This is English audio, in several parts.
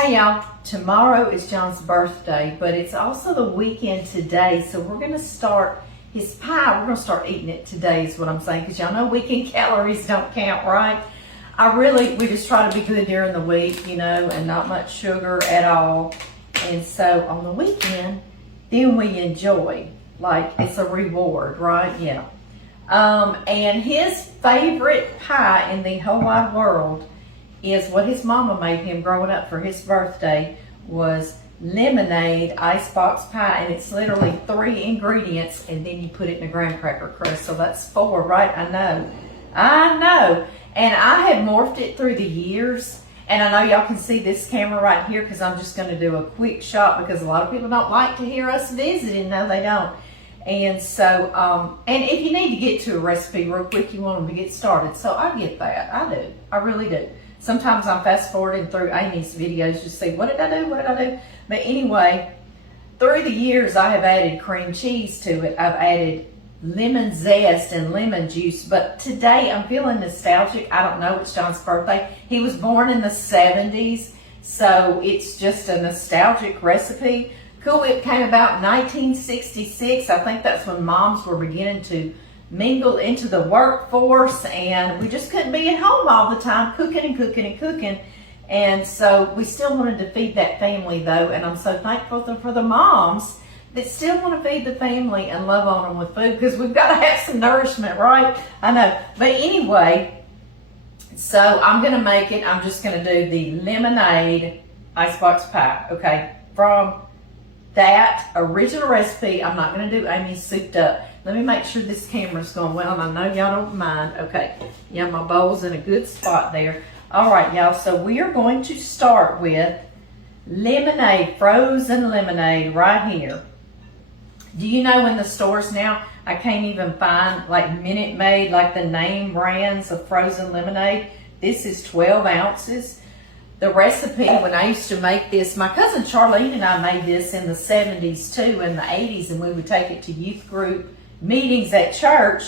Hey y'all, tomorrow is John's birthday, but it's also the weekend today, so we're going to start his pie. We're going to start eating it today is what I'm saying, because y'all know weekend calories don't count, right? We just try to be good during the week, you know, and not much sugar at all. And so on the weekend, then we enjoy, like it's a reward, right? Yeah. And his favorite pie in the whole wide world is what his mama made him growing up for his birthday was lemonade icebox pie, and it's literally 3 ingredients, and then you put it in a graham cracker crust. So that's 4, right? I know. And I had morphed it through the years, and I know y'all can see this camera right here because I'm just going to do a quick shot because a lot of people don't like to hear us visiting. No, they don't. And so, and if you need to get to a recipe real quick, you want them to get started. So I get that. I do. I really do. Sometimes I'm fast forwarding through Amy's videos to see what did I do? But anyway, through the years I have added cream cheese to it. I've added lemon zest and lemon juice. But today I'm feeling nostalgic. I don't know, it's John's birthday. He was born in the 70s, so it's just a nostalgic recipe. Cool Whip came about in 1966. I think that's when moms were beginning to mingle into the workforce, and we just couldn't be at home all the time cooking. And so we still wanted to feed that family though, and I'm so thankful for the moms that still want to feed the family and love on them with food, because we've got to have some nourishment, right? I know. But anyway, so I'm going to make it. I'm just going to do the lemonade icebox pie, okay? From that original recipe. I'm not going to do Amy's souped up. Let me make sure this camera's going well, and I know y'all don't mind. Okay, yeah, my bowl's in a good spot there. All right, y'all, so we are going to start with lemonade, frozen lemonade right here. Do you know in the stores now, I can't even find like Minute Maid, like the name brands of frozen lemonade. This is 12 ounces. The recipe, when I used to make this, my cousin Charlene and I made this in the 70s too, in the 80s, and we would take it to youth group meetings at church,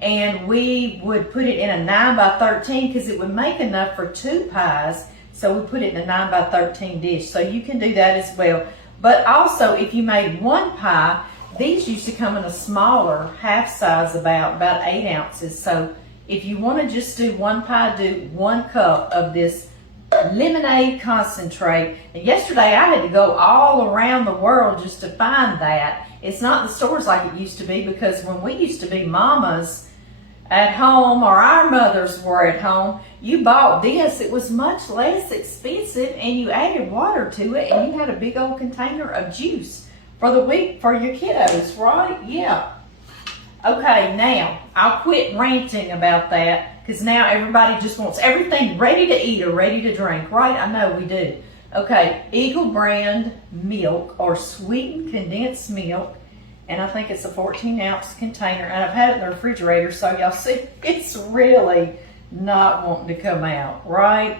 and we would put it in a 9 by 13 because it would make enough for 2 pies. So we put it in a 9 by 13 dish. So you can do that as well. But also, if you made 1 pie, these used to come in a smaller half size, about 8 ounces. So if you want to just do 1 pie, do 1 cup of this lemonade concentrate. And yesterday I had to go all around the world just to find that. It's not in the stores like it used to be, because when we used to be mamas at home, or our mothers were at home, you bought this. It was much less expensive, and you added water to it, and you had a big old container of juice for the week for your kiddos, right? Yeah. Okay, now I'll quit ranting about that, because now everybody just wants everything ready to eat or ready to drink, right? I know we do. Okay, Eagle brand milk, or sweetened condensed milk, and I think it's a 14-ounce container, and I've had it in the refrigerator, so y'all see it's really not wanting to come out, right?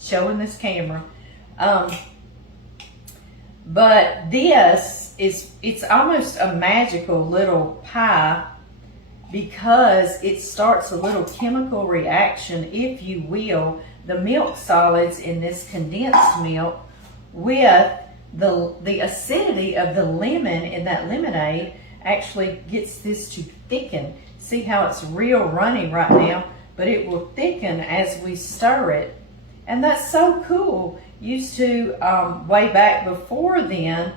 Showing this camera. But this it's almost a magical little pie, because it starts a little chemical reaction, if you will, the milk solids in this condensed milk with the acidity of the lemon in that lemonade actually gets this to thicken. See how it's real runny right now, but it will thicken as we stir it. And that's so cool. Used to, way back before then,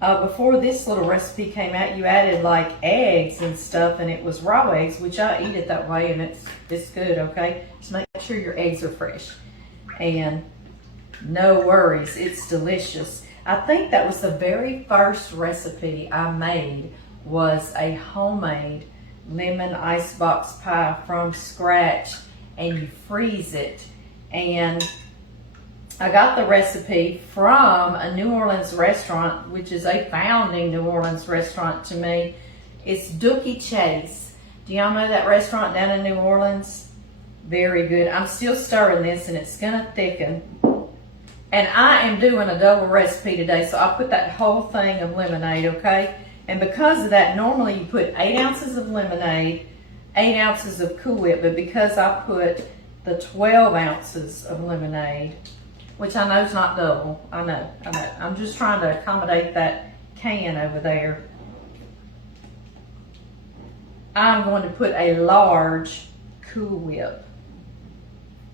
before this little recipe came out, you added like eggs and stuff, and it was raw eggs, which I eat it that way, and it's good, okay? Just make sure your eggs are fresh. And no worries, it's delicious. I think that was the very first recipe I made, was a homemade lemon icebox pie from scratch, and you freeze it. And I got the recipe from a New Orleans restaurant, which is a founding New Orleans restaurant to me. It's Dookie Chase. Do y'all know that restaurant down in New Orleans? Very good. I'm still stirring this, and it's gonna thicken. And I am doing a double recipe today, so I'll put that whole thing of lemonade, okay? And because of that, normally you put 8 ounces of lemonade, 8 ounces of Cool Whip, but because I put the 12 ounces of lemonade, which I know is not double. I know. I'm just trying to accommodate that can over there. I'm going to put a large Cool Whip.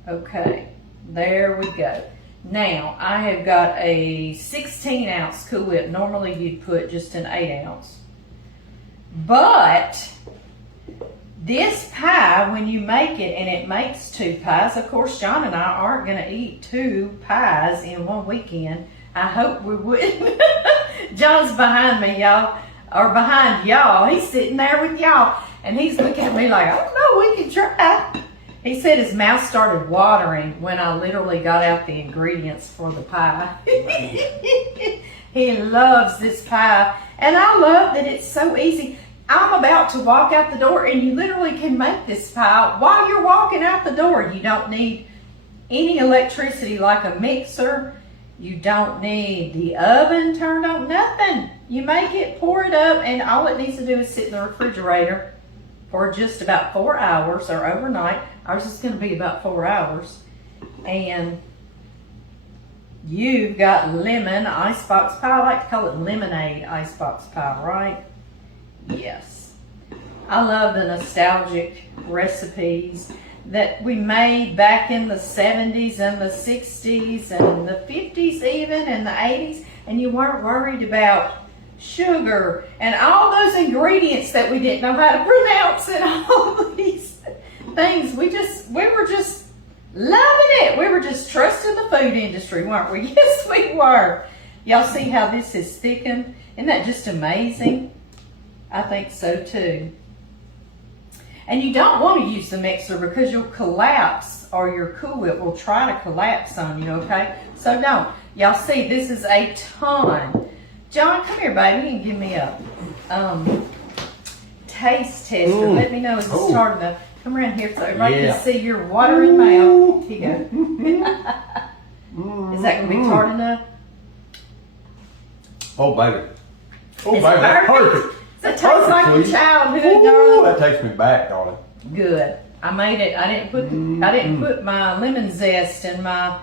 Okay, there we go. Now, I have got a 16 ounce Cool Whip. Normally you'd put just an 8 ounce. But this pie, when you make it, and it makes 2 pies, of course, John and I aren't going to eat 2 pies in one weekend. I hope we wouldn't. John's behind me, y'all, or behind y'all. He's sitting there with y'all, and he's looking at me like, I don't know, we can try. He said his mouth started watering when I literally got out the ingredients for the pie. He loves this pie, and I love that it's so easy. I'm about to walk out the door, and you literally can make this pie while you're walking out the door. You don't need any electricity like a mixer. You don't need the oven turned on, nothing. You make it, pour it up, and all it needs to do is sit in the refrigerator for just about 4 hours or overnight. Ours is going to be about 4 hours. And you've got lemon icebox pie. I like to call it lemonade icebox pie, right? Yes. I love the nostalgic recipes that we made back in the 70s and the 60s and the 50s even and the 80s, and you weren't worried about sugar and all those ingredients that we didn't know how to pronounce and all these things. We were just loving it. We were just trusting the food industry, weren't we? Yes, we were. Y'all see how this is thickened? Isn't that just amazing? I think so too. And you don't want to use the mixer because you'll collapse, or your Cool Whip will try to collapse on you, okay? So don't. Y'all see, this is a ton. John, come here, baby, and give me a taste tester. Let me know if it's tart enough. Come around here so everybody can see your watering mouth. Here you go. Is that going to be tart enough? Oh, baby. Oh, It's baby, that's perfect. That tastes like your childhood, Ooh, darling. that takes me back, darling. Good. I made it. I didn't put my lemon zest and my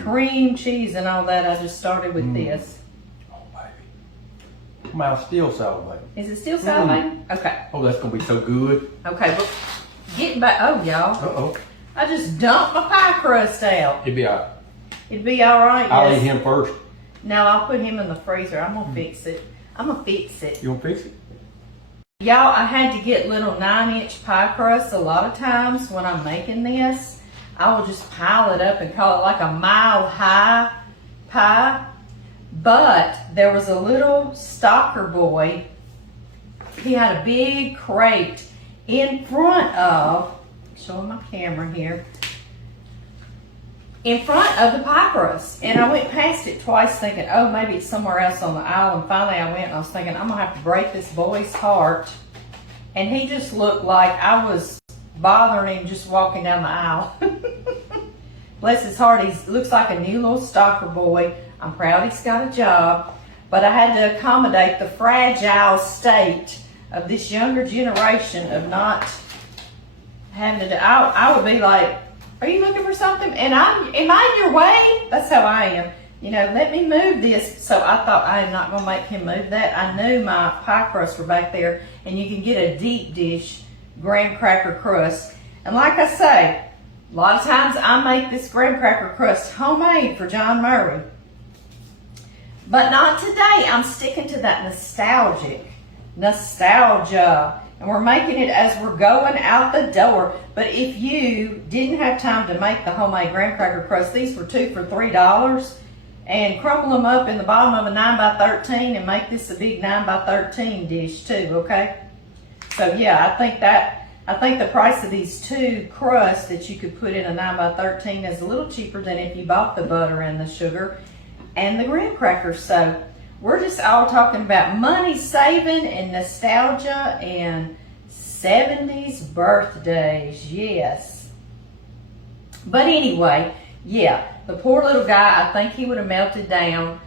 cream cheese and all that. I just started with this. Oh, baby. Mouth's still salivating. Is it still salivating? Okay. Oh, that's going to be so good. Okay, well, getting back. Oh, y'all. Uh-oh. I just dumped my pie crust out. It'd be all right. It'd be all right. I'll eat him first. No, I'll put him in the freezer. I'm going to fix it. I'm going to fix it. You want to fix it? Y'all, I had to get little 9-inch pie crusts a lot of times when I'm making this. I will just pile it up and call it like a mile-high pie. But there was a little stalker boy. He had a big crate in front of, showing my camera here, in front of the pie crust. And I went past it twice thinking, oh, maybe it's somewhere else on the aisle. And finally I went and I was thinking, I'm going to have to break this boy's heart. And he just looked like I was bothering him just walking down the aisle. Bless his heart, he looks like a new little stalker boy. I'm proud he's got a job. But I had to accommodate the fragile state of this younger generation of not having to, I would be like, are you looking for something? And am I in your way? That's how I am. You know, let me move this. So I thought I am not going to make him move that. I knew my pie crusts were back there, and you can get a deep dish graham cracker crust. And like I say, a lot of times I make this graham cracker crust homemade for John Murray. But not today. I'm sticking to that nostalgia. And we're making it as we're going out the door. But if you didn't have time to make the homemade graham cracker crust, these were 2 for $3. And crumble them up in the bottom of a 9x13 and make this a big 9x13 dish too, okay? So yeah, I think the price of these 2 crusts that you could put in a 9x13 is a little cheaper than if you bought the butter and the sugar and the graham crackers. So we're just all talking about money saving and nostalgia and 70s birthdays, yes. But anyway, yeah, the poor little guy, I think he would have melted down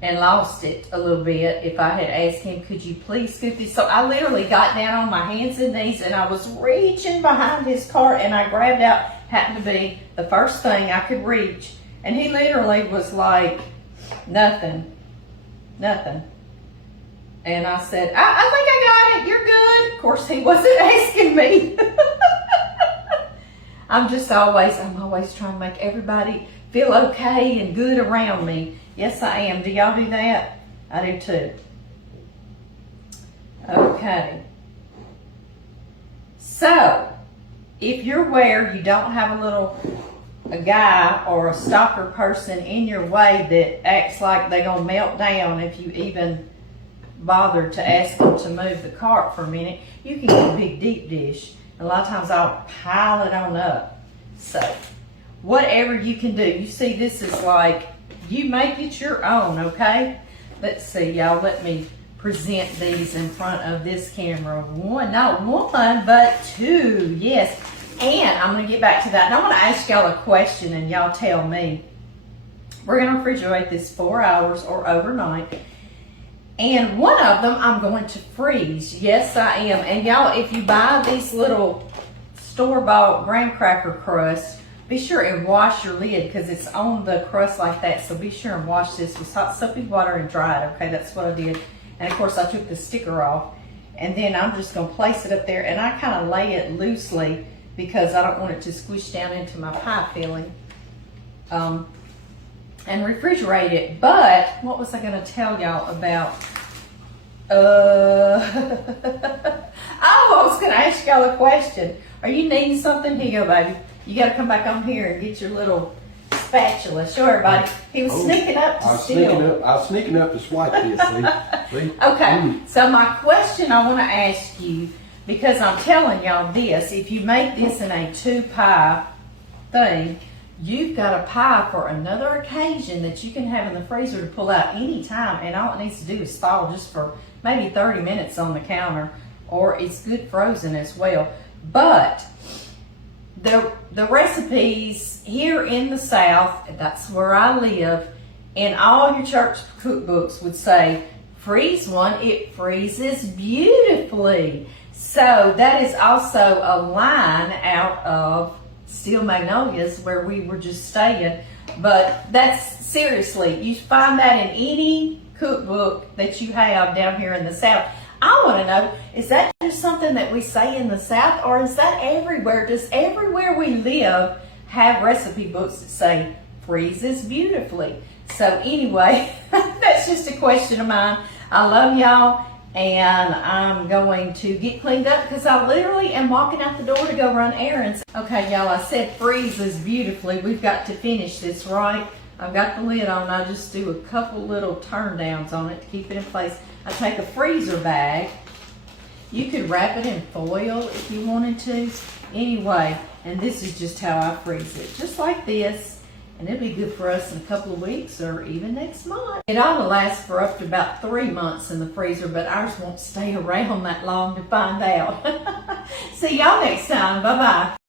and lost it a little bit if I had asked him, could you please scoop this? So I literally got down on my hands and knees and I was reaching behind his cart and I grabbed out, happened to be the first thing I could reach, And he literally was like, nothing. And I said, I think I got it, you're good. Of course, he wasn't asking me. I'm always trying to make everybody feel okay and good around me. Yes, I am. Do y'all do that? I do too. Okay. So, if you're where you don't have a guy or a stalker person in your way that acts like they're going to melt down if you even bother to ask them to move the cart for a minute, you can get a big deep dish. A lot of times I'll pile it on up. So, whatever you can do. You see, this is like, you make it your own, okay? Let's see, y'all. Let me present these in front of this camera. Not one, but two. Yes. And I'm going to get back to that. And I'm going to ask y'all a question and y'all tell me. We're going to refrigerate this 4 hours or overnight. And one of them I'm going to freeze. Yes, I am. And y'all, if you buy these little store-bought graham cracker crust, be sure and wash your lid because it's on the crust like that. So be sure and wash this with hot soapy water and dry it. Okay, that's what I did. And of course I took the sticker off. And then I'm just going to place it up there. And I kind of lay it loosely because I don't want it to squish down into my pie filling. And refrigerate it. But what was I going to tell y'all about? Oh, I was going to ask y'all a question. Are you needing something? Here you go, baby. You got to come back on here and get your little spatula. Show everybody. He was sneaking up to steal. I was sneaking up to swipe this. See? Okay, so my question I want to ask you, because I'm telling y'all this, if you make this in a 2-pie thing, you've got a pie for another occasion that you can have in the freezer to pull out anytime, and all it needs to do is thaw just for maybe 30 minutes on the counter, or it's good frozen as well. But the recipes here in the South, that's where I live, and all your church cookbooks would say, freeze one, it freezes beautifully. So that is also a line out of Steel Magnolias where we were just staying. But that's seriously, you find that in any cookbook that you have down here in the South. I want to know, is that just something that we say in the South, or is that everywhere? Does everywhere we live have recipe books that say freezes beautifully? So anyway, that's just a question of mine. I love y'all, and I'm going to get cleaned up because I literally am walking out the door to go run errands. Okay, y'all, I said freezes beautifully. We've got to finish this, right? I've got the lid on. I just do a couple little turn downs on it to keep it in place. I take a freezer bag. You could wrap it in foil if you wanted to. Anyway, and this is just how I freeze it. Just like this. And it'll be good for us in a couple of weeks or even next month. It ought to last for up to about 3 months in the freezer, but ours won't stay around that long to find out. See y'all next time. Bye-bye.